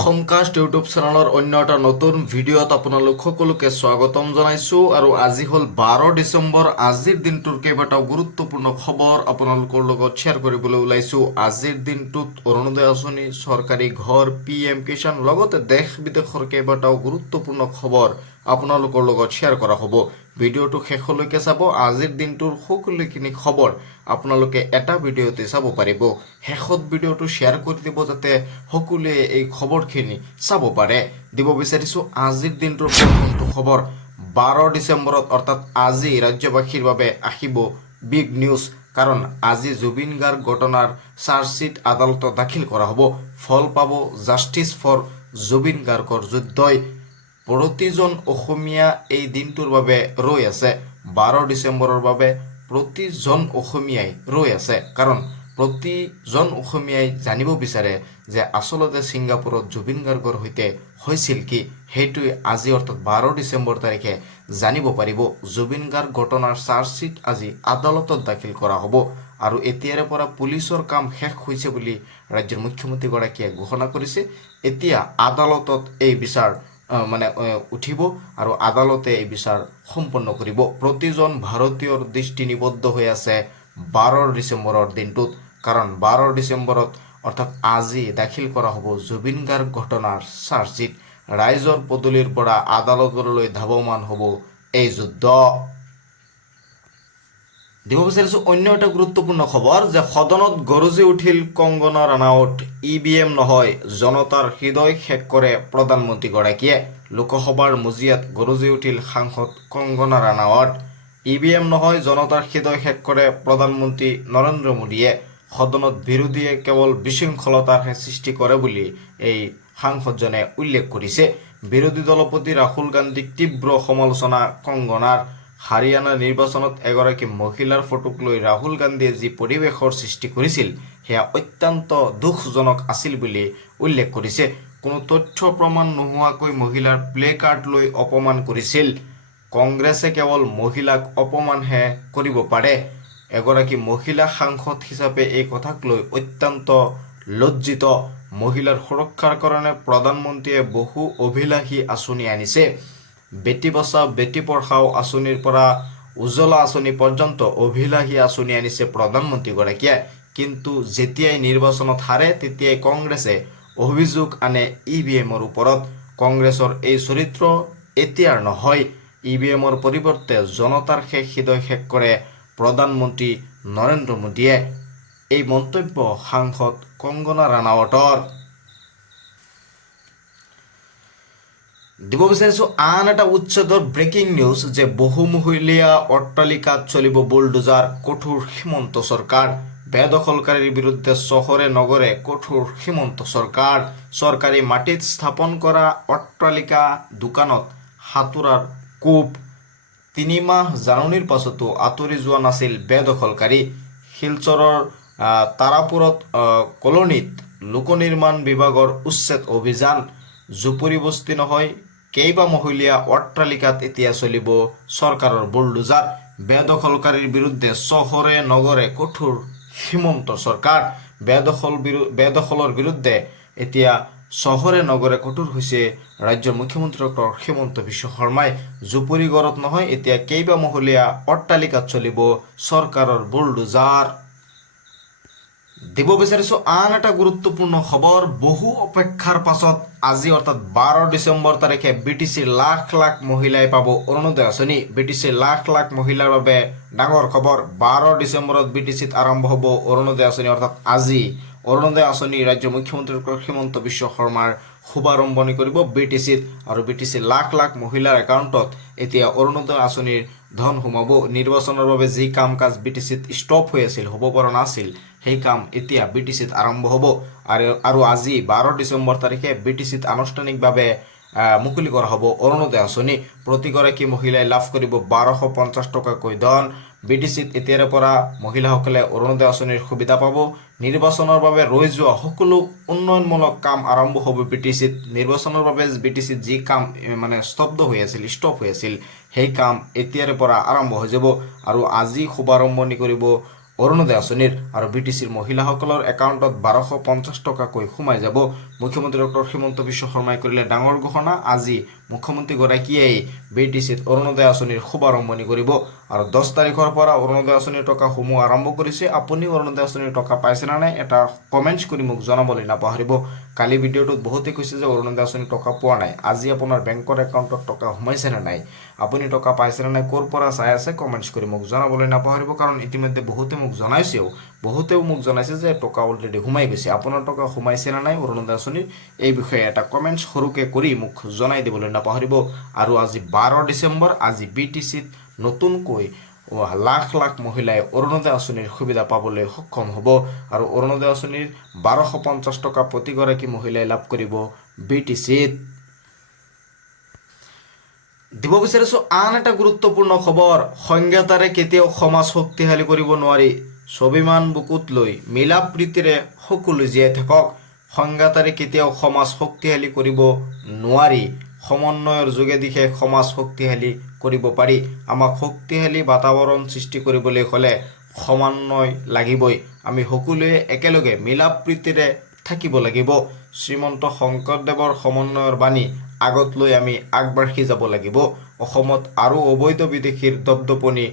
অসমকাষ্ট YouTube চেনেলৰ অন্য এটা নতুন ভিডিঅ'ত আপোনালোক সকলোকে স্বাগতম জনাইছোঁ আৰু আজি হ'ল 12 ডিচেম্বৰ। আজিৰ দিনটোৰ কেইবাটাও গুৰুত্বপূৰ্ণ খবৰ আপোনালোকৰ লগত শ্বেয়াৰ কৰিবলৈ ওলাইছোঁ। আজিৰ দিনটোত অৰুণোদয় আঁচনি, চৰকাৰী ঘৰ, PM কিষাণ লগতে দেশ বিদেশৰ কেইবাটাও গুৰুত্বপূৰ্ণ খবৰ আপোনালোকৰ লগত শ্বেয়াৰ কৰা হ'ব। ভিডিঅ'টো শেষলৈকে চাব। আজিৰ দিনটোৰ সকলোখিনি খবৰ আপোনালোকে এটা ভিডিঅ'তে চাব পাৰিব। শেষত ভিডিঅ'টো শ্বেয়াৰ কৰি দিব যাতে সকলোৱে এই খবৰখিনি চাব পাৰে। দিব বিচাৰিছোঁ আজিৰ দিনটোৰ প্ৰথমটো খবৰ। 12 ডিচেম্বৰত অৰ্থাৎ আজি ৰাজ্যবাসীৰ বাবে আহিব বিগ নিউজ, কাৰণ আজি জুবিন গাৰ্গ ঘটনাৰ চাৰ্জশ্বিট আদালতত দাখিল কৰা হ'ব। ফল পাব জাষ্টিছ ফৰ জুবিন গাৰ্গৰ যুদ্ধই। প্ৰতিজন অসমীয়া এই দিনটোৰ বাবে ৰৈ আছে। 12 ডিচেম্বৰৰ বাবে প্ৰতিজন অসমীয়াই ৰৈ আছে, কাৰণ প্ৰতিজন অসমীয়াই জানিব বিচাৰে যে আচলতে ছিংগাপুৰত জুবিন গাৰ্গৰ সৈতে হৈছিল কি। সেইটোৱে আজি অৰ্থাৎ 12 ডিচেম্বৰ তাৰিখে জানিব পাৰিব। জুবিন গাৰ্গ ঘটনাৰ চাৰ্জশ্বিট আজি আদালতত দাখিল কৰা হ'ব আৰু এতিয়াৰে পৰা পুলিচৰ কাম শেষ হৈছে বুলি ৰাজ্যৰ মুখ্যমন্ত্ৰীগৰাকীয়ে ঘোষণা কৰিছে। এতিয়া আদালতত এই বিচাৰ উঠিব আৰু আদালতে এই বিচাৰ সম্পন্ন কৰিব। প্ৰতিজন ভাৰতীয়ৰ দৃষ্টি নিবদ্ধ হৈ আছে 12 ডিচেম্বৰৰ দিনটোত, কাৰণ 12 ডিচেম্বৰত অৰ্থাৎ আজি দাখিল কৰা হ'ব জুবিন গাৰ্গ ঘটনাৰ চাৰ্জশ্বিট। ৰাইজৰ পদূলিৰ পৰা আদালতলৈ ধাৱমান হ'ব এই যুদ্ধ। দিব বিচাৰিছোঁ অন্য এটা গুৰুত্বপূৰ্ণ খবৰ যে সদনত গৰজি উঠিল কংগনা ৰানাৱট। EVM নহয়, জনতাৰ হৃদয় শেষ কৰে প্ৰধানমন্ত্ৰীগৰাকীয়ে। লোকসভাৰ মজিয়াত গৰজি উঠিল সাংসদ কংগনা ৰানাৱট। EVM নহয়, জনতাৰ হৃদয় শেষ কৰে প্ৰধানমন্ত্ৰী নৰেন্দ্ৰ মোদীয়ে। সদনত বিৰোধীয়ে কেৱল বিশৃংখলতাৰহে সৃষ্টি কৰে বুলি এই সাংসদজনে উল্লেখ কৰিছে। বিৰোধী দলপতি ৰাহুল গান্ধীক তীব্ৰ সমালোচনা কংগনাৰ। হাৰিয়ানাৰ নিৰ্বাচনত এগৰাকী মহিলাৰ ফটোক লৈ ৰাহুল গান্ধীয়ে যি পৰিৱেশৰ সৃষ্টি কৰিছিল সেয়া অত্যন্ত দুখজনক আছিল বুলি উল্লেখ কৰিছে। কোনো তথ্য প্ৰমাণ নোহোৱাকৈ মহিলাৰ প্লে কাৰ্ড লৈ অপমান কৰিছিল। কংগ্ৰেছে কেৱল মহিলাক অপমানহে কৰিব পাৰে। এগৰাকী মহিলা সাংসদ হিচাপে এই কথাক লৈ অত্যন্ত লজ্জিত। মহিলাৰ সুৰক্ষাৰ কাৰণে প্ৰধানমন্ত্ৰীয়ে বহু অভিলাষী আঁচনি আনিছে। বেটি বচাও বেটি পঢ়াও আঁচনিৰ পৰা উজ্জ্বলা আঁচনি পৰ্যন্ত অভিলাষী আঁচনি আনিছে প্ৰধানমন্ত্ৰীগৰাকীয়ে। কিন্তু যেতিয়াই নিৰ্বাচনত হাৰে তেতিয়াই কংগ্ৰেছে অভিযোগ আনে EVMৰ ওপৰত। কংগ্ৰেছৰ এই চৰিত্ৰ এতিয়াৰ নহয়। EVMৰ পৰিৱৰ্তে জনতাৰ হৃদয় শেষ কৰে প্ৰধানমন্ত্ৰী নৰেন্দ্ৰ মোদীয়ে। এই মন্তব্য সাংসদ কংগনা ৰানাৱটৰ। দিব বিচাৰিছোঁ আন এটা উচ্ছেদৰ ব্ৰেকিং নিউজ যে বহুমহলীয়া অট্টালিকাত চলিব বুলডোজাৰ, কঠোৰ সীমন্ত চৰকাৰ। বেদখলকাৰীৰ বিৰুদ্ধে চহৰে নগৰে কঠোৰ সীমন্ত চৰকাৰ। চৰকাৰী মাটিত স্থাপন কৰা অট্টালিকা, দোকানত হাতোৰাৰ কোব। 3 মাহ জাননীৰ পাছতো আঁতৰি যোৱা নাছিল বেদখলকাৰী। শিলচৰৰ তাৰাপুৰত কলনীত লোক নিৰ্মাণ বিভাগৰ উচ্ছেদ অভিযান। জুপুৰি বস্তি নহয়, কেইবামহলীয়া অট্টালিকাত এতিয়া চলিব চৰকাৰৰ বুলডোজাৰ। বেদখলকাৰীৰ বিৰুদ্ধে চহৰে নগৰে কঠোৰ সীমন্ত চৰকাৰ। বেদখলৰ বিৰুদ্ধে এতিয়া চহৰে নগৰে কঠোৰ হৈছে ৰাজ্যৰ মুখ্যমন্ত্ৰী ডক্টৰ হিমন্ত বিশ্ব শৰ্মাই। জুপুৰিগড়ত নহয়, এতিয়া কেইবামহলীয়া অট্টালিকাত চলিব চৰকাৰৰ বুলডোজাৰ। দিব বিচাৰিছোঁ আন এটা গুৰুত্বপূৰ্ণ খবৰ। বহু অপেক্ষাৰ পাছত আজি অৰ্থাৎ 12 ডিচেম্বৰ তাৰিখে BTCৰ লাখ লাখ মহিলাই পাব অৰুণোদয় আঁচনি। BTCৰ লাখ লাখ মহিলাৰ বাবে ডাঙৰ খবৰ। 12 ডিচেম্বৰত BTCত আৰম্ভ হ'ব অৰুণোদয় আঁচনি, অৰ্থাৎ আজি অৰুণোদয় আঁচনি ৰাজ্যৰ মুখ্যমন্ত্ৰী ডক্টৰ হিমন্ত বিশ্ব শৰ্মাৰ শুভাৰম্ভণি কৰিব BTCত, আৰু BTCৰ লাখ লাখ মহিলাৰ একাউণ্টত এতিয়া অৰুণোদয় আঁচনিৰ ধন সোমাব। নিৰ্বাচনৰ বাবে যি কাম কাজ BTCত ষ্টপ হৈ আছিল, হ'ব পৰা নাছিল, সেই কাম এতিয়া BTCত আৰম্ভ হ'ব। আৰু আজি 12 ডিচেম্বৰ তাৰিখে BTCত আনুষ্ঠানিকভাৱে মুকলি কৰা হ'ব অৰুণোদয় আঁচনি। প্ৰতিগৰাকী মহিলাই লাভ কৰিব 1250 টকাকৈ ধন। BTCত এতিয়াৰে পৰা মহিলাসকলে অৰুণোদয় আঁচনিৰ সুবিধা পাব। নিৰ্বাচনৰ বাবে ৰৈ যোৱা সকলো উন্নয়নমূলক কাম আৰম্ভ হ'ব BTCত। নিৰ্বাচনৰ বাবে BTCত যি কাম স্তব্ধ হৈ আছিল, ষ্টপ হৈ আছিল, সেই কাম এতিয়াৰে পৰা আৰম্ভ হৈ যাব। আৰু আজি শুভাৰম্ভণি কৰিব অৰুণোদয় আঁচনিৰ, আৰু BTCৰ মহিলাসকলৰ একাউণ্টত 1250 টকাকৈ সোমাই যাব। মুখ্যমন্ত্ৰী ডক্টৰ হিমন্ত বিশ্ব শৰ্মাই কৰিলে ডাঙৰ ঘোষণা। আজি মুখ্যমন্ত্ৰীগৰাকীয়ে BTCত অৰুণোদয় আঁচনিৰ শুভাৰম্ভণি কৰিব আৰু 10 তাৰিখৰ পৰা অৰুণোদয় আঁচনিৰ টকাসমূহ আৰম্ভ কৰিছে। আপুনি অৰুণোদয় আঁচনিৰ টকা পাইছে নে নাই এটা কমেণ্টছ কৰি মোক জনাবলৈ নাপাহৰিব। কালি ভিডিঅ'টোত বহুতে কৈছে যে অৰুণোদয় আঁচনিৰ টকা পোৱা নাই। আজি আপোনাৰ বেংকৰ একাউণ্টত টকা সোমাইছে নে নাই, আপুনি টকা পাইছে নে নাই, ক'ৰ পৰা চাই আছে কমেণ্টছ কৰি মোক জনাবলৈ নাপাহৰিব। কাৰণ ইতিমধ্যে বহুতে মোক জনাইছে যে টকা অলৰেডি সোমাই গৈছে। আপোনাৰ টকা সোমাইছে নে নাই অৰুণোদয় আঁচনিৰ এই বিষয়ে এটা কমেণ্টছ সৰুকৈ কৰি মোক জনাই দিবলৈ নাপাহৰিব। আৰু আজি 12 ডিচেম্বৰ, আজি BTCত নতুনকৈ লাখ লাখ মহিলাই অৰুণোদয় আঁচনিৰ সুবিধা পাবলৈ সক্ষম হ'ব আৰু অৰুণোদয় আঁচনিৰ 1250 টকা প্ৰতিগৰাকী মহিলাই লাভ কৰিব BTCত। দিব বিচাৰিছো আন এটা গুৰুত্বপূৰ্ণ খবৰ। সংজ্ঞাতাৰে কেতিয়াও সমাজ শক্তিশালী কৰিব নোৱাৰি। স্বাভিমান বুকুত লৈ মিলা প্ৰীতিৰে সকলো জীয়াই থাকক। সংজ্ঞাতাৰে কেতিয়াও সমাজ শক্তিশালী কৰিব নোৱাৰি। সমন্বয়ৰ যোগেদিহে সমাজ শক্তিশালী কৰিব পাৰি। আমাক শক্তিশালী বাতাবৰণ সৃষ্টি কৰিবলৈ হ'লে সমন্বয় লাগিবই। আমি সকলোৱে একেলগে মিলা প্ৰীতিৰে থাকিব লাগিব। শ্ৰীমন্ত শংকৰদেৱৰ সমন্বয়ৰ বাণী আগত লৈ আমি আগবাঢ়ি যাব লাগিব। অসমত আৰু অবৈধ বিদেশীৰ দপদপনি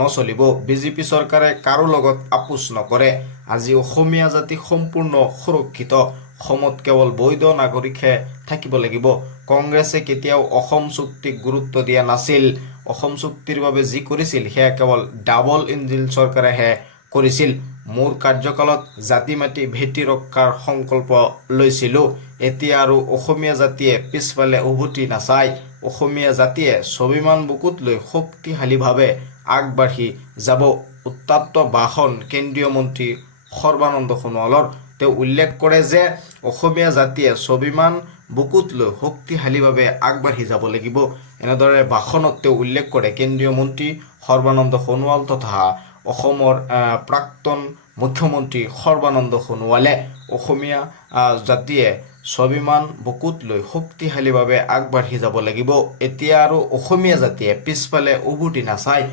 নচলিব। বিজেপি চৰকাৰে কাৰো লগত আপোচ নকৰে। আজি অসমীয়া জাতি সম্পূৰ্ণ সুৰক্ষিত। অসমত কেৱল বৈধ নাগৰিকহে থাকিব লাগিব। কংগ্ৰেছে কেতিয়াও অসম চুক্তিক গুৰুত্ব দিয়া নাছিল। অসম চুক্তিৰ বাবে যি কৰিছিল সেয়া কেৱল ডাবল ইঞ্জিন চৰকাৰেহে কৰিছিল। মোৰ কাৰ্যকালত জাতি মাটি ভেটি ৰক্ষাৰ সংকল্প লৈছিলোঁ। এতিয়া আৰু অসমীয়া জাতিয়ে পিছফালে উভতি নাচায়। অসমীয়া জাতিয়ে স্বাভিমান বুকুত লৈ শক্তিশালীভাৱে আগবাঢ়ি যাব। উত্তাপ্ত ভাষণ কেন্দ্ৰীয় মন্ত্ৰী সৰ্বানন্দ সোণোৱালৰ। তেওঁ উল্লেখ কৰে যে অসমীয়া জাতিয়ে স্বাভিমান বুকুত লৈ শক্তিশালীভাৱে আগবাঢ়ি যাব লাগিব। এনেদৰে ভাষণত তেওঁ উল্লেখ কৰে কেন্দ্ৰীয় মন্ত্ৰী সৰ্বানন্দ সোণোৱাল তথা অসমৰ প্ৰাক্তন মুখ্যমন্ত্ৰী সৰ্বানন্দ সোণোৱালে। অসমীয়া জাতিয়ে স্বাভিমান বুকুত লৈ শক্তিশালীভাৱে আগবাঢ়ি যাব লাগিব। এতিয়া আৰু অসমীয়া জাতিয়ে পিছফালে উভতি নাচায়।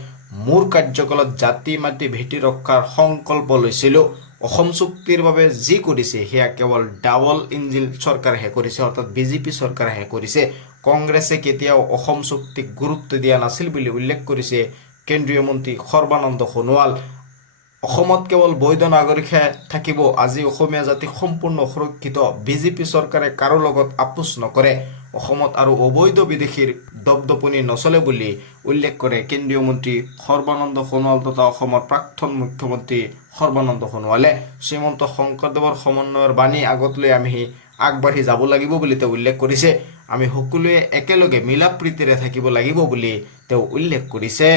মোৰ কাৰ্যকালত জাতি মাটি ভেটি ৰক্ষাৰ সংকল্প লৈছিলোঁ। অসম চুক্তিৰ বাবে যি কৰিছে সেয়া কেৱল ডাবল ইঞ্জিন চৰকাৰেহে কৰিছে, অৰ্থাৎ বিজেপি চৰকাৰেহে কৰিছে। কংগ্ৰেছে কেতিয়াও অসম চুক্তিক গুৰুত্ব দিয়া নাছিল বুলি উল্লেখ কৰিছে কেন্দ্ৰীয় মন্ত্ৰী সৰ্বানন্দ সোণোৱাল। অসমত কেৱল বৈধ নাগৰিকহে থাকিব। আজি অসমীয়া জাতি সম্পূৰ্ণ সুৰক্ষিত। বিজেপি চৰকাৰে কাৰো লগত আপোচ নকৰে। অসমত আৰু অবৈধ বিদেশীৰ দপদপনি নচলে বুলি উল্লেখ কৰে কেন্দ্ৰীয় মন্ত্ৰী সৰ্বানন্দ সোণোৱাল তথা অসমৰ প্ৰাক্তন মুখ্যমন্ত্ৰী সৰ্বানন্দ সোণোৱালে। শ্ৰীমন্ত শংকৰদেৱৰ সমন্বয়ৰ বাণী আগত লৈ আমি আগবাঢ়ি যাব লাগিব বুলি তেওঁ উল্লেখ কৰিছে। আমি সকলোৱে একেলগে মিলা প্ৰীতিৰে থাকিব লাগিব বুলি তেওঁ উল্লেখ কৰিছে।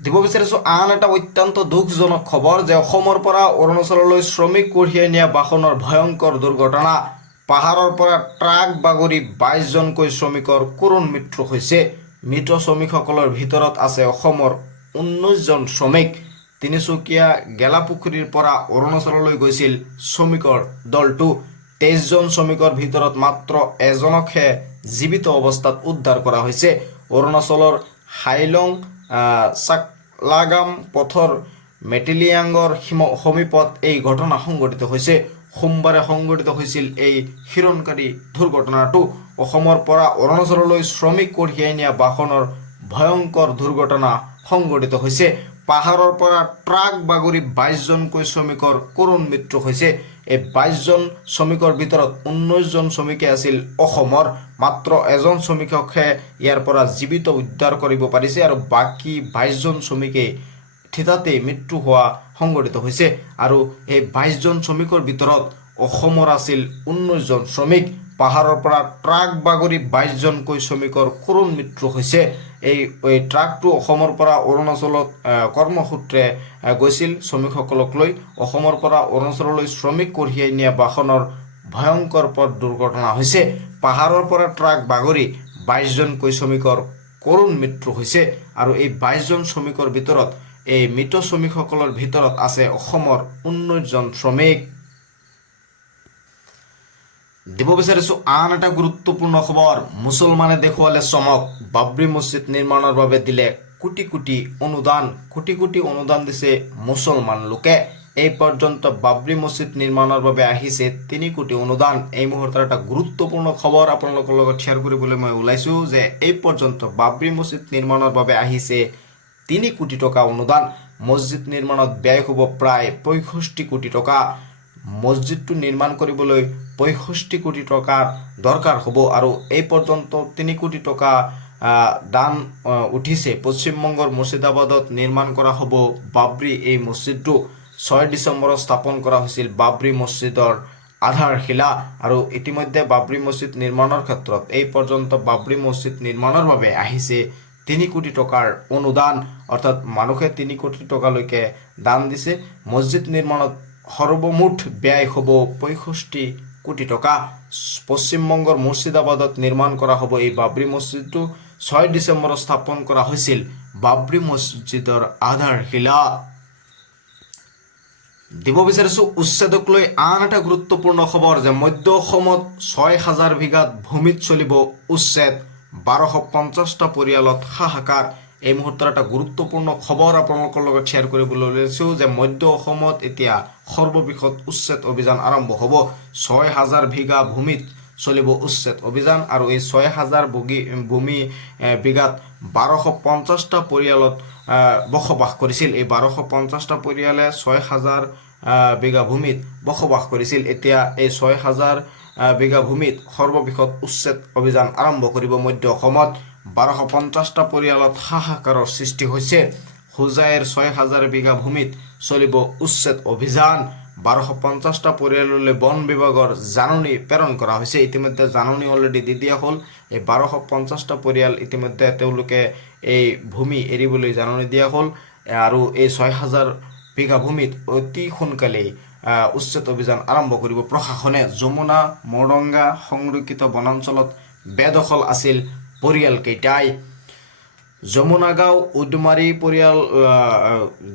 দিব বিচাৰিছো আন এটা অত্যন্ত দুখজনক খবৰ যে অসমৰ পৰা অৰুণাচললৈ শ্ৰমিক কঢ়িয়াই নিয়া বাহনৰ ভয়ংকৰ দুৰ্ঘটনা। পাহাৰৰ পৰা ট্ৰাক বাগৰি 22জনকৈ শ্ৰমিকৰ কৰুণ মৃত্যু হৈছে। মৃত শ্ৰমিকসকলৰ ভিতৰত আছে অসমৰ 19জন শ্ৰমিক। তিনিচুকীয়া গেলাপুখুৰীৰ পৰা অৰুণাচললৈ গৈছিল শ্ৰমিকৰ দলটো। 23জন শ্ৰমিকৰ ভিতৰত মাত্ৰ এজনকহে জীৱিত অৱস্থাত উদ্ধাৰ কৰা হৈছে। অৰুণাচলৰ হাইলং চাকলাগাম পথৰ মেটিলিয়াংগৰ সমীপত এই ঘটনা সংঘটিত হৈছে। সোমবাৰে সংঘটিত হৈছিল এই হিৰণকাৰী দুৰ্ঘটনাটো। অসমৰ পৰা অৰুণাচললৈ শ্ৰমিক কঢ়িয়াই নিয়া বাহনৰ ভয়ংকৰ দুৰ্ঘটনা সংঘটিত হৈছে। পাহাৰৰ পৰা ট্ৰাক বাগৰি 22জনকৈ শ্ৰমিকৰ কৰুণ মৃত্যু হৈছে। এই 22জন শ্ৰমিকৰ ভিতৰত 19জন শ্ৰমিকে আছিল অসমৰ। মাত্ৰ এজন শ্ৰমিককহে ইয়াৰ পৰা জীৱিত উদ্ধাৰ কৰিব পাৰিছে আৰু বাকী 22জন শ্ৰমিকে থিতাতেই মৃত্যু হোৱা সংঘটিত হৈছে। আৰু এই 22জন শ্ৰমিকৰ ভিতৰত অসমৰ আছিল 19জন শ্ৰমিক। পাহাৰৰ পৰা ট্ৰাক বাগৰি 22জনকৈ শ্ৰমিকৰ কৰুণ মৃত্যু হৈছে। এই ট্ৰাকটো অসমৰ পৰা অৰুণাচলত কৰ্মসূত্ৰে গৈছিল শ্ৰমিকসকলক লৈ। অসমৰ পৰা অৰুণাচললৈ শ্ৰমিক কঢ়িয়াই নিয়া বাহনৰ ভয়ংকৰ পথ দুৰ্ঘটনা হৈছে। পাহাৰৰ পৰা ট্ৰাক বাগৰি 22জনকৈ শ্ৰমিকৰ কৰুণ মৃত্যু হৈছে। আৰু এই 22জন শ্ৰমিকৰ ভিতৰত এই মৃত শ্ৰমিকসকলৰ ভিতৰত আছে অসমৰ 19জন শ্ৰমিক। দিব বিচাৰিছো আন এটা গুৰুত্বপূৰ্ণ খবৰ। মুছলমানে দেখুৱালে চমক। বাবৰি মছজিদ নিৰ্মাণৰ বাবে দিলে কোটি কোটি অনুদান। কোটি কোটি অনুদান দিছে মুছলমান লোকে। এই পৰ্যন্ত বাবৰি মছজিদ নিৰ্মাণৰ বাবে আহিছে 3 কোটি অনুদান। এই মুহূৰ্তৰ এটা গুৰুত্বপূৰ্ণ খবৰ আপোনালোকৰ লগত শ্বেয়াৰ কৰিবলৈ মই ওলাইছোঁ যে এই পৰ্যন্ত বাবৰি মছজিদ নিৰ্মাণৰ বাবে আহিছে 3 কোটি টকা অনুদান। মছজিদ নিৰ্মাণত ব্যয় হ'ব প্ৰায় 65 কোটি টকা। মছজিদটো নিৰ্মাণ কৰিবলৈ 65 কোটি টকাৰ দৰকাৰ হ'ব আৰু এই পৰ্যন্ত 3 কোটি টকা দান উঠিছে। পশ্চিমবংগৰ মুৰ্ছিদাবাদত নিৰ্মাণ কৰা হ'ব বাবৰি এই মছজিদটো। 6 ডিচেম্বৰত স্থাপন কৰা হৈছিল বাবৰি মছজিদৰ আধাৰশিলা আৰু ইতিমধ্যে বাবৰি মছজিদ নিৰ্মাণৰ ক্ষেত্ৰত এই পৰ্যন্ত বাবৰি মছজিদ নিৰ্মাণৰ বাবে আহিছে 3 কোটি টকাৰ অনুদান, অৰ্থাৎ মানুহে 3 কোটি টকালৈকে দান দিছে। মছজিদ নিৰ্মাণত সৰ্বমুঠ ব্যয় হ'ব 65 কোটি টকা। পশ্চিমবংগৰ মুৰ্ছিদাবাদত নিৰ্মাণ কৰা হ'ব এই বাবৰি মছজিদটো। 6 ডিচেম্বৰত স্থাপন কৰা হৈছিল বাবৰি মছজিদৰ আধাৰশিলা। দিব বিচাৰিছোঁ উচ্ছেদক লৈ আন এটা গুৰুত্বপূৰ্ণ খবৰ যে মধ্য অসমত 6,000 বিঘাত ভূমিত চলিব উচ্ছেদ, 1250টা পৰিয়ালত হাহাকাৰ। এই মুহূৰ্তৰ এটা গুৰুত্বপূৰ্ণ খবৰ আপোনালোকৰ লগত শ্বেয়াৰ কৰিবলৈ লৈছোঁ যে মধ্য অসমত এতিয়া সৰ্ববৃহৎ উচ্ছেদ অভিযান আৰম্ভ হ'ব। 6,000 বিঘা ভূমিত চলিব উচ্ছেদ অভিযান আৰু এই 6,000 ভূমি বিঘাত 1250টা পৰিয়ালত বসবাস কৰিছিল। এই 1250টা পৰিয়ালে 6,000 বিঘা ভূমিত বসবাস কৰিছিল। এতিয়া এই 6,000 বিঘা ভূমিত সৰ্ববৃহৎ উচ্ছেদ অভিযান আৰম্ভ কৰিব মধ্য অসমত। 1250টা পৰিয়ালত হাহাকাৰৰ সৃষ্টি হৈছে। হোজাইৰ 6,000 বিঘা ভূমিত চলিব উচ্ছেদ অভিযান। 1250টা পৰিয়াললৈ বন বিভাগৰ জাননী প্ৰেৰণ কৰা হৈছে। ইতিমধ্যে জাননী অলৰেডি দি দিয়া হ'ল। এই 1250টা পৰিয়াল ইতিমধ্যে তেওঁলোকে এই ভূমি এৰিবলৈ জাননী দিয়া হ'ল আৰু এই 6,000 বিঘা ভূমিত অতি সোনকালেই উচ্ছেদ অভিযান আৰম্ভ কৰিব প্ৰশাসনে। যমুনা মৰডাঙ্গা সংৰক্ষিত বনাঞ্চলত বেদখল আছিল পৰিয়ালকেইটাই। যমুনা গাঁও উদমাৰী পৰিয়াল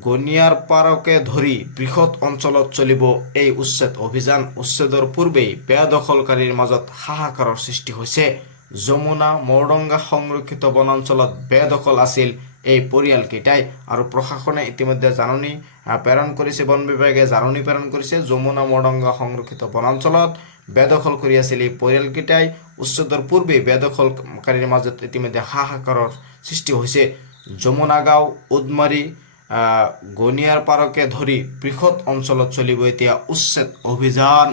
গনিয়াৰ পাৰকে ধৰি বৃহৎ অঞ্চলত চলিব এই উচ্ছেদ অভিযান। উচ্ছেদৰ পূৰ্বেই বেদখলকাৰীৰ মাজত হাহাকাৰৰ সৃষ্টি হৈছে। যমুনা মৰডাঙ্গা সংৰক্ষিত বনাঞ্চলত বেদখল আছিল এই পৰিয়ালকেইটাই আৰু প্ৰশাসনে ইতিমধ্যে জাননী প্ৰেৰণ কৰিছে। বন বিভাগে জাননী প্ৰেৰণ কৰিছে যমুনা মৰডাঙ্গা সংৰক্ষিত বনাঞ্চলত বেদখল কৰি আছিল এই পৰিয়ালকেইটাই। উচ্ছেদৰ পূৰ্বেই বেদখলকাৰীৰ মাজত ইতিমধ্যে হাহাকাৰৰ সৃষ্টি হৈছে। যমুনা গাঁও উদমাৰী গনিয়াৰ পাৰকে ধৰি বৃহৎ অঞ্চলত চলিব এতিয়া উচ্ছেদ অভিযান।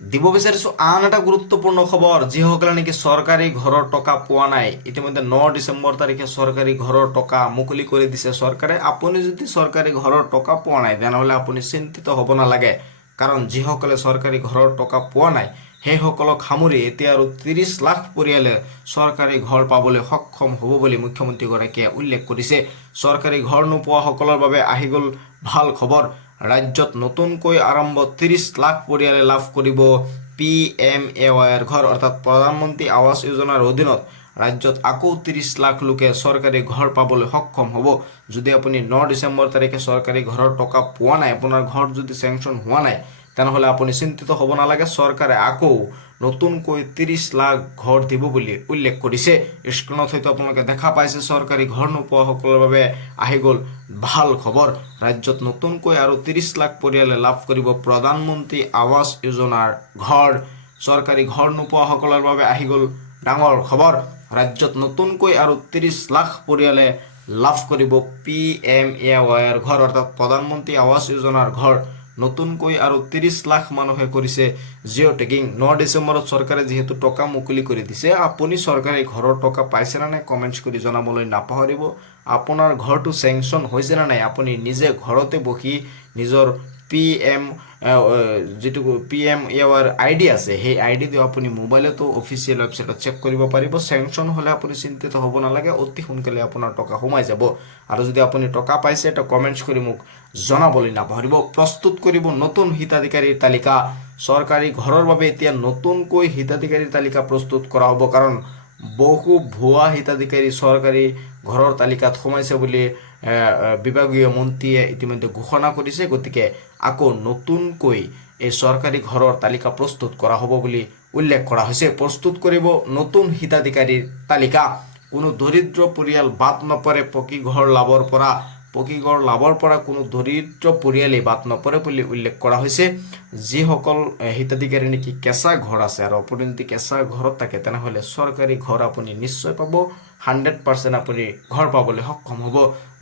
দিব বিচাৰিছোঁ আন এটা গুৰুত্বপূৰ্ণ খবৰ, যিসকলে নেকি চৰকাৰী ঘৰৰ টকা পোৱা নাই। ইতিমধ্যে 9 ডিচেম্বৰ তাৰিখে চৰকাৰী ঘৰৰ টকা মুকলি কৰি দিছে চৰকাৰে। আপুনি যদি চৰকাৰী ঘৰৰ টকা পোৱা নাই তেনেহ'লে আপুনি চিন্তিত হ'ব নালাগে, কাৰণ যিসকলে চৰকাৰী ঘৰৰ টকা পোৱা নাই সেইসকলক সামৰি এতিয়া আৰু 30 লাখ পৰিয়ালে চৰকাৰী ঘৰ পাবলৈ সক্ষম হ'ব বুলি মুখ্যমন্ত্ৰীগৰাকীয়ে উল্লেখ কৰিছে। চৰকাৰী ঘৰ নোপোৱাসকলৰ বাবে আহি গ'ল ভাল খবৰ। ৰাজ্যত নতুনকৈ আৰম্ভ 30 লাখ পৰিয়ালে লাভ কৰিব PMAYৰ ঘৰ, অৰ্থাৎ প্ৰধানমন্ত্ৰী আৱাস যোজনাৰ অধীনত ৰাজ্যত আকৌ 30 লাখ লোকে চৰকাৰী ঘৰ পাবলৈ সক্ষম হ'ব। যদি আপুনি 9 ডিচেম্বৰ তাৰিখে চৰকাৰী ঘৰৰ টকা পোৱা নাই, আপোনাৰ ঘৰ যদি চেংচন হোৱা নাই, তেনেহ'লে আপুনি চিন্তিত হ'ব নালাগে। চৰকাৰে আকৌ নতুনকৈ 30 লাখ ঘৰ দিব বুলি উল্লেখ কৰিছে। স্ক্ৰীণত হয়তো আপোনালোকে দেখা পাইছে চৰকাৰী ঘৰ নোপোৱাসকলৰ বাবে আহি গ'ল ভাল খবৰ। ৰাজ্যত নতুনকৈ আৰু 30 লাখ পৰিয়ালে লাভ কৰিব প্ৰধানমন্ত্ৰী আৱাস যোজনাৰ ঘৰ। চৰকাৰী ঘৰ নোপোৱাসকলৰ বাবে আহি গ'ল ডাঙৰ খবৰ। ৰাজ্যত নতুনকৈ আৰু 30 লাখ পৰিয়ালে লাভ কৰিব PMAYৰ ঘৰ, অৰ্থাৎ প্ৰধানমন্ত্ৰী আৱাস যোজনাৰ ঘৰ। নতুনকৈ আৰু 30 লাখ মানুহে কৰিছে জিঅ' টেগিং। 9 ডিচেম্বৰত চৰকাৰে যিহেতু টকা মুকলি কৰি দিছে, আপুনি চৰকাৰী ঘৰৰ টকা পাইছে নে নাই কমেণ্টছ কৰি জনাবলৈ নাপাহৰিব। আপোনাৰ ঘৰটো চেংচন হৈছে নে নাই, আপুনি নিজে ঘৰতে বহি নিজৰ যিটো PMAYৰ ID আছে সেই ID দি আপুনি মোবাইলতো অফিচিয়েল ৱেবছাইটত চেক কৰিব পাৰিব। চেংচন হ'লে আপুনি চিন্তিত হ'ব নালাগে, অতি সোনকালে আপোনাৰ টকা সোমাই যাব। আৰু যদি আপুনি টকা পাইছে তো কমেণ্টছ কৰি মোক জনাবলৈ নাপাহৰিব। প্ৰস্তুত কৰিব নতুন হিতাধিকাৰীৰ তালিকা। চৰকাৰী ঘৰৰ বাবে এতিয়া নতুনকৈ হিতাধিকাৰীৰ তালিকা প্ৰস্তুত কৰা হ'ব, কাৰণ বহু ভুৱা হিতাধিকাৰী চৰকাৰী ঘৰৰ তালিকাত সোমাইছে বুলি বিভাগীয় মন্ত্ৰীয়ে ইতিমধ্যে ঘোষণা কৰিছে। গতিকে আকৌ নতুনকৈ এই চৰকাৰী ঘৰৰ তালিকা প্ৰস্তুত কৰা হ'ব বুলি উল্লেখ কৰা হৈছে। প্ৰস্তুত কৰিব নতুন হিতাধিকাৰীৰ তালিকা। কোনো দৰিদ্ৰ পৰিয়াল বাদ নপৰে পকী ঘৰ লাভৰ পৰা। পকীঘৰ লাভৰ পৰা কোনো দৰিদ্ৰ পৰিয়ালেই বাদ নপৰে বুলি উল্লেখ কৰা হৈছে। যিসকল হিতাধিকাৰী নেকি কেঁচা ঘৰ আছে আৰু আপুনি যদি কেঁচা ঘৰত থাকে তেনেহ'লে চৰকাৰী ঘৰ আপুনি নিশ্চয় পাব। 100% আপুনি ঘৰ পাবলৈ সক্ষম হ'ব।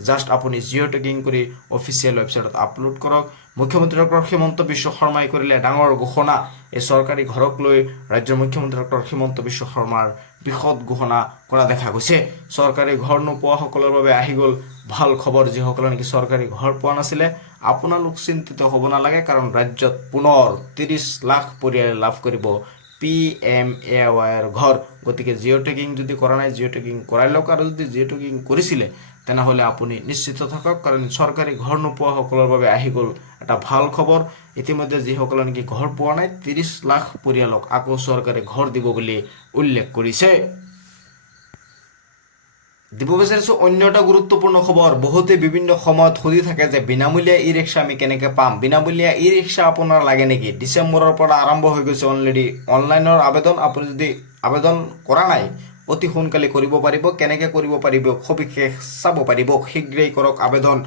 জাষ্ট আপুনি জিঅ' টেগিং কৰি অফিচিয়েল ৱেবছাইটত আপলোড কৰক। মুখ্যমন্ত্ৰী ডক্টৰ হিমন্ত বিশ্ব শৰ্মাই কৰিলে ডাঙৰ ঘোষণা। এই চৰকাৰী ঘৰক লৈ ৰাজ্যৰ মুখ্যমন্ত্ৰী ডক্টৰ হিমন্ত বিশ্ব শৰ্মাৰ বৃহৎ ঘোষণা কৰা দেখা গৈছে। চৰকাৰী ঘৰ নোপোৱাসকলৰ বাবে আহি গ'ল ভাল খবৰ। যিসকলে নেকি চৰকাৰী ঘৰ পোৱা নাছিলে আপোনালোক চিন্তিত হ'ব নালাগে, কাৰণ ৰাজ্যত পুনৰ 30 লাখ পৰিয়ালে লাভ কৰিব PMAYৰ ঘৰ। গতিকে জিঅ' টেগিং যদি কৰা নাই জিঅ' টেগিং কৰাই লওক, আৰু যদি জিঅ' টেগিং কৰিছিলে তেনেহ'লে আপুনি নিশ্চিত থাকক, কাৰণ চৰকাৰী ঘৰ নোপোৱাসকলৰ বাবে আহি গ'ল এটা ভাল খবৰ। ইতিমধ্যে যিসকলে নেকি ঘৰ পোৱা নাই 30 লাখ পৰিয়ালক আকৌ চৰকাৰে ঘৰ দিব বুলি উল্লেখ কৰিছে। দিব বিচাৰিছোঁ অন্য এটা গুৰুত্বপূৰ্ণ খবৰ। বহুতে বিভিন্ন সময়ত সুধি থাকে যে বিনামূলীয়া ই ৰিক্সা আমি কেনেকৈ পাম, বিনামূলীয়া ই ৰিক্সা আপোনাৰ লাগে নেকি? ডিচেম্বৰৰ পৰা আৰম্ভ হৈ গৈছে অলৰেডি অনলাইনৰ আবেদন। আপুনি যদি আবেদন কৰা নাই অতি সোনকালে কৰিব পাৰিব। কেনেকৈ কৰিব পাৰিব সবিশেষ চাব পাৰিব। শীঘ্ৰেই কৰক আবেদন।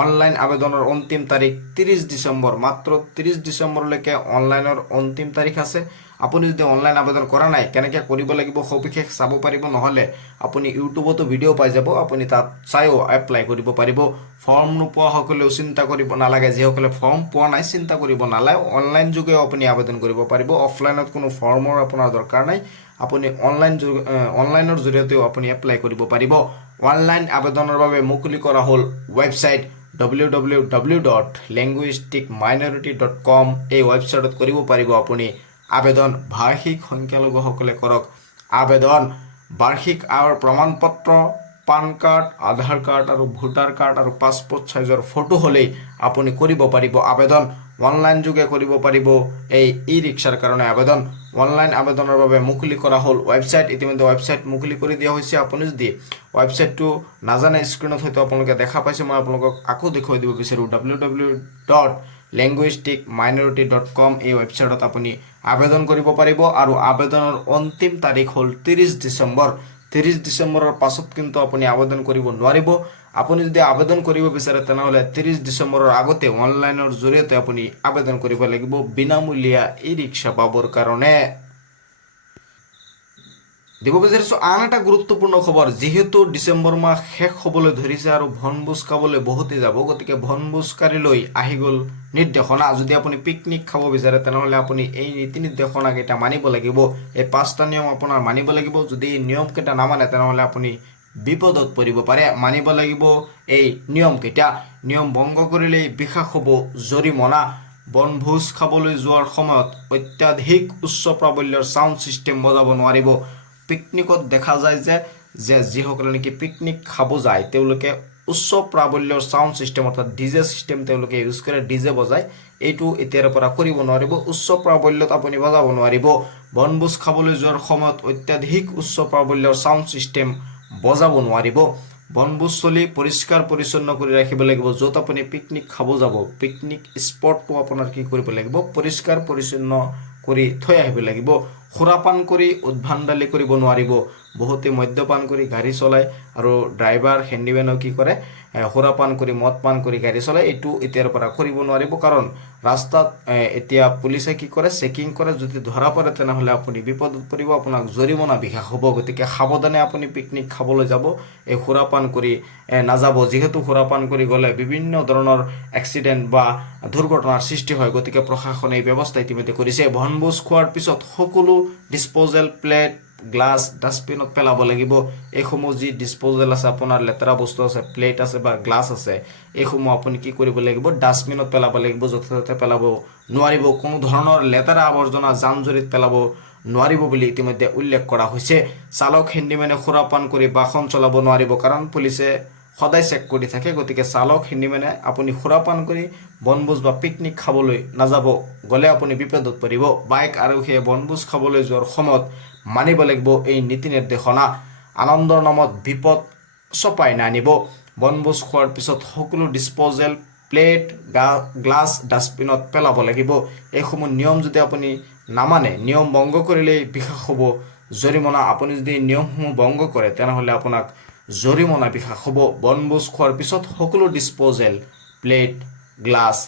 অনলাইন আবেদনৰ অন্তিম তাৰিখ 30 ডিচেম্বৰ। মাত্ৰ 30 ডিচেম্বৰলৈকে অনলাইনৰ অন্তিম তাৰিখ আছে। আপুনি যদি অনলাইন আবেদন কৰা নাই কেনেকৈ কৰিব লাগিব সবিশেষ চাব পাৰিব। নহ'লে আপুনি ইউটিউবতো ভিডিঅ' পাই যাব, আপুনি তাত চাইও এপ্লাই কৰিব পাৰিব। ফৰ্ম নোপোৱাসকলেও চিন্তা কৰিব নালাগে। যিসকলে ফৰ্ম পোৱা নাই চিন্তা কৰিব নালাগে, অনলাইন যোগেও আপুনি আবেদন কৰিব পাৰিব। অফলাইনত কোনো ফৰ্মৰ আপোনাৰ দৰকাৰ নাই। আপুনি অনলাইনৰ জৰিয়তেও আপুনি এপ্লাই কৰিব পাৰিব। অনলাইন আবেদনৰ বাবে মুকলি কৰা হ'ল ৱেবছাইট www.linguisticminority.com। এই ৱেবছাইটত কৰিব পাৰিব আপুনি আবেদন। ভাষিক সংখ্যালঘুসকলে কৰক আবেদন। বাৰ্ষিক আয়ৰ প্ৰমাণ পত্ৰ, পান কাৰ্ড, আধাৰ কাৰ্ড আৰু ভোটাৰ কাৰ্ড আৰু পাছপোৰ্ট সাইজৰ ফটো হ'লেই আপুনি কৰিব পাৰিব আবেদন। অনলাইন যোগে কৰিব পাৰিব এই ই ৰিক্সাৰ কাৰণে আবেদন। অনলাইন আবেদনৰ বাবে মুকলি কৰা হ'ল ৱেবছাইট। ইতিমধ্যে ৱেবছাইট মুকলি কৰি দিয়া হৈছে। আপুনি যদি ৱেবছাইটটো নাজানে স্ক্ৰীণত হয়তো আপোনালোকে দেখা পাইছে, মই আপোনালোকক আকৌ দেখুৱাই দিব বিচাৰোঁ। www.linguisticminority.com এই ৱেবছাইটত আপুনি আবেদন কৰিব পাৰিব। আৰু আবেদনৰ অন্তিম তাৰিখ হ'ল 30 ডিচেম্বৰ। 30 ডিচেম্বৰৰ পাছত কিন্তু আপুনি আবেদন কৰিব নোৱাৰিব। আপুনি যদি আবেদন কৰিব বিচাৰে তেনেহ'লে 30 ডিচেম্বৰৰ আগতে অনলাইনৰ জৰিয়তে আপুনি আবেদন কৰিব লাগিব বিনামূলীয়া ই ৰিক্সা পাবৰ কাৰণে। দিব বিচাৰিছোঁ আন এটা গুৰুত্বপূৰ্ণ খবৰ। যিহেতু ডিচেম্বৰ মাহ শেষ হ'বলৈ ধৰিছে আৰু বনভোজ খাবলৈ বহুতেই যাব, গতিকে বনভোজকাৰীলৈ আহি গ'ল নিৰ্দেশনা। যদি আপুনি পিকনিক খাব বিচাৰে তেনেহ'লে আপুনি এই নীতি নিৰ্দেশনাকেইটা মানিব লাগিব। এই 5টা নিয়ম আপোনাৰ মানিব লাগিব। যদি এই নিয়মকেইটা নামানে তেনেহ'লে আপুনি বিপদত পৰিব পাৰে। মানিব লাগিব এই নিয়মকেইটা। নিয়ম ভংগ কৰিলেই বিশাস হ'ব জৰিমনা। বনভোজ খাবলৈ যোৱাৰ সময়ত অত্যাধিক উচ্চ প্ৰাবল্যৰ ছাউণ্ড ছিষ্টেম বজাব নোৱাৰিব। পিকনিকত দেখা যায় যে যিসকলে নেকি পিকনিক খাব যায় তেওঁলোকে উচ্চ প্ৰাবল্যৰ ছাউণ্ড ছিষ্টেম অৰ্থাৎ ডিজে ছিষ্টেম তেওঁলোকে ইউজ কৰে, ডিজে বজায়। এইটো এতিয়াৰ পৰা কৰিব নোৱাৰিব। উচ্চ প্ৰাবল্যত আপুনি বজাব নোৱাৰিব। বনভোজ খাবলৈ যোৱাৰ সময়ত অত্যাধিক উচ্চ প্ৰাবল্যৰ ছাউণ্ড ছিষ্টেম বজাব নোৱাৰিব। বনভোজস্থলী পৰিষ্কাৰ পৰিচ্ছন্ন কৰি ৰাখিব লাগিব। য'ত আপুনি পিকনিক খাব যাব পিকনিক স্পটটো আপোনাৰ কি কৰিব লাগিব পৰিষ্কাৰ পৰিচ্ছন্ন কৰি থৈ আহিব লাগিব। সুৰাপান কৰি উদ্ভণ্ডালি কৰিব নোৱাৰিব। বহুতে মদ্যপান কৰি গাড়ী চলায় আৰু ড্ৰাইভাৰ হেণ্ডিমেনেও কি কৰে সুৰাপান কৰি মদ পান কৰি গাড়ী চলায়। এইটো এতিয়াৰ পৰা কৰিব নোৱাৰিব, কাৰণ ৰাস্তাত এতিয়া পুলিচে কি কৰে চেকিং কৰে। যদি ধৰা পৰে তেনেহ'লে আপুনি বিপদত পৰিব, আপোনাক জৰিমনা বিঘা হ'ব। গতিকে সাৱধানে আপুনি পিকনিক খাবলৈ যাব, এই সুৰাপান কৰি নাযাব। যিহেতু সুৰাপান কৰি গ'লে বিভিন্ন ধৰণৰ এক্সিডেণ্ট বা দুৰ্ঘটনাৰ সৃষ্টি হয়। গতিকে প্ৰশাসনে এই ব্যৱস্থা ইতিমধ্যে কৰিছে। বনভোজ খোৱাৰ পিছত সকলো ডিছপ'জেল প্লেট গ্লাছ ডাষ্টবিনত পেলাব লাগিব। এইসমূহ যি ডিছপ'জেল আছে আপোনাৰ লেতেৰা বস্তু আছে প্লেট আছে বা গ্লাছ আছে এইসমূহ আপুনি কি কৰিব লাগিব ডাষ্টবিনত পেলাব লাগিব। য'তে ত'তে পেলাব নোৱাৰিব। কোনো ধৰণৰ লেতেৰা আৱৰ্জনা জান জুৰিত পেলাব নোৱাৰিব বুলি ইতিমধ্যে উল্লেখ কৰা হৈছে। চালক হেণ্ডিমেনে সুৰাপান কৰি বাহন চলাব নোৱাৰিব, কাৰণ পুলিচে সদায় চেক কৰি থাকে। গতিকে চালক হেণ্ডিমেনে আপুনি সুৰাপান কৰি বনভোজ বা পিকনিক খাবলৈ নাযাব। গ'লে আপুনি বিপদত পৰিব। বাইক আৰক্ষীয়ে বনভোজ খাবলৈ যোৱাৰ সময়ত মানিব লাগিব এই নীতি নিৰ্দেশনা। আনন্দৰ নামত বিপদ চপাই নানিব। বনভোজ খোৱাৰ পিছত সকলো ডিছপ'জেল প্লেট গ্লাছ ডাষ্টবিনত পেলাব লাগিব। এইসমূহ নিয়ম যদি আপুনি নামানে, নিয়ম ভংগ কৰিলেই বিশাস হ'ব জৰিমনা। আপুনি যদি নিয়মসমূহ ভংগ কৰে তেনেহ'লে আপোনাক জৰিমনা বিহা হ'ব। বনভোজ খোৱাৰ পিছত সকলো ডিছপ'জেল প্লেট গ্লাছ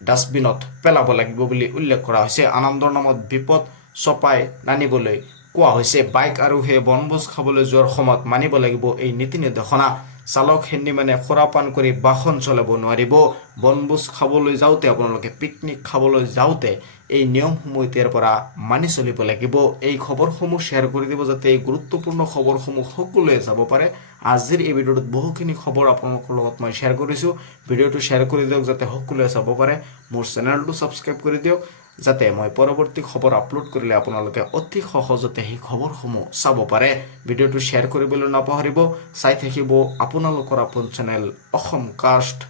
ডাষ্টবিনত পেলাব লাগিব বুলি উল্লেখ কৰা হৈছে। আনন্দৰ নামত বিপদ চপাই নানিবলৈ কোৱা হৈছে। বাইক আৰোহীয়ে বনভোজ খাবলৈ যোৱাৰ সময়ত মানিব লাগিব এই নীতি নিৰ্দেশনা। চালক হেণ্ডিমেনে সুৰাপান কৰি বাহন চলাব নোৱাৰিব। বনভোজ খাবলৈ যাওঁতে আপোনালোকে পিকনিক খাবলৈ যাওঁতে এই নিয়মসমূহ এতিয়াৰ পৰা মানি চলিব লাগিব। এই খবৰসমূহ শ্বেয়াৰ কৰি দিব যাতে এই গুৰুত্বপূৰ্ণ খবৰসমূহ সকলোৱে যাব পাৰে। আজিৰ এই ভিডিঅ'টোত বহুখিনি খবৰ আপোনালোকৰ লগত মই শ্বেয়াৰ কৰিছোঁ। ভিডিঅ'টো শ্বেয়াৰ কৰি দিয়ক যাতে সকলোৱে চাব পাৰে। মোৰ চেনেলটো ছাবস্ক্ৰাইব কৰি দিয়ক যাতে মই পৰৱৰ্তী খবৰ আপলোড কৰিলে আপোনালোকে অতি সহজতে সেই খবৰসমূহ চাব পাৰে। ভিডিঅ'টো শ্বেয়াৰ কৰিবলৈ নাপাহৰিব। চাই থাকিব আপোনালোকৰ আপোন চেনেল অসম কাষ্ট।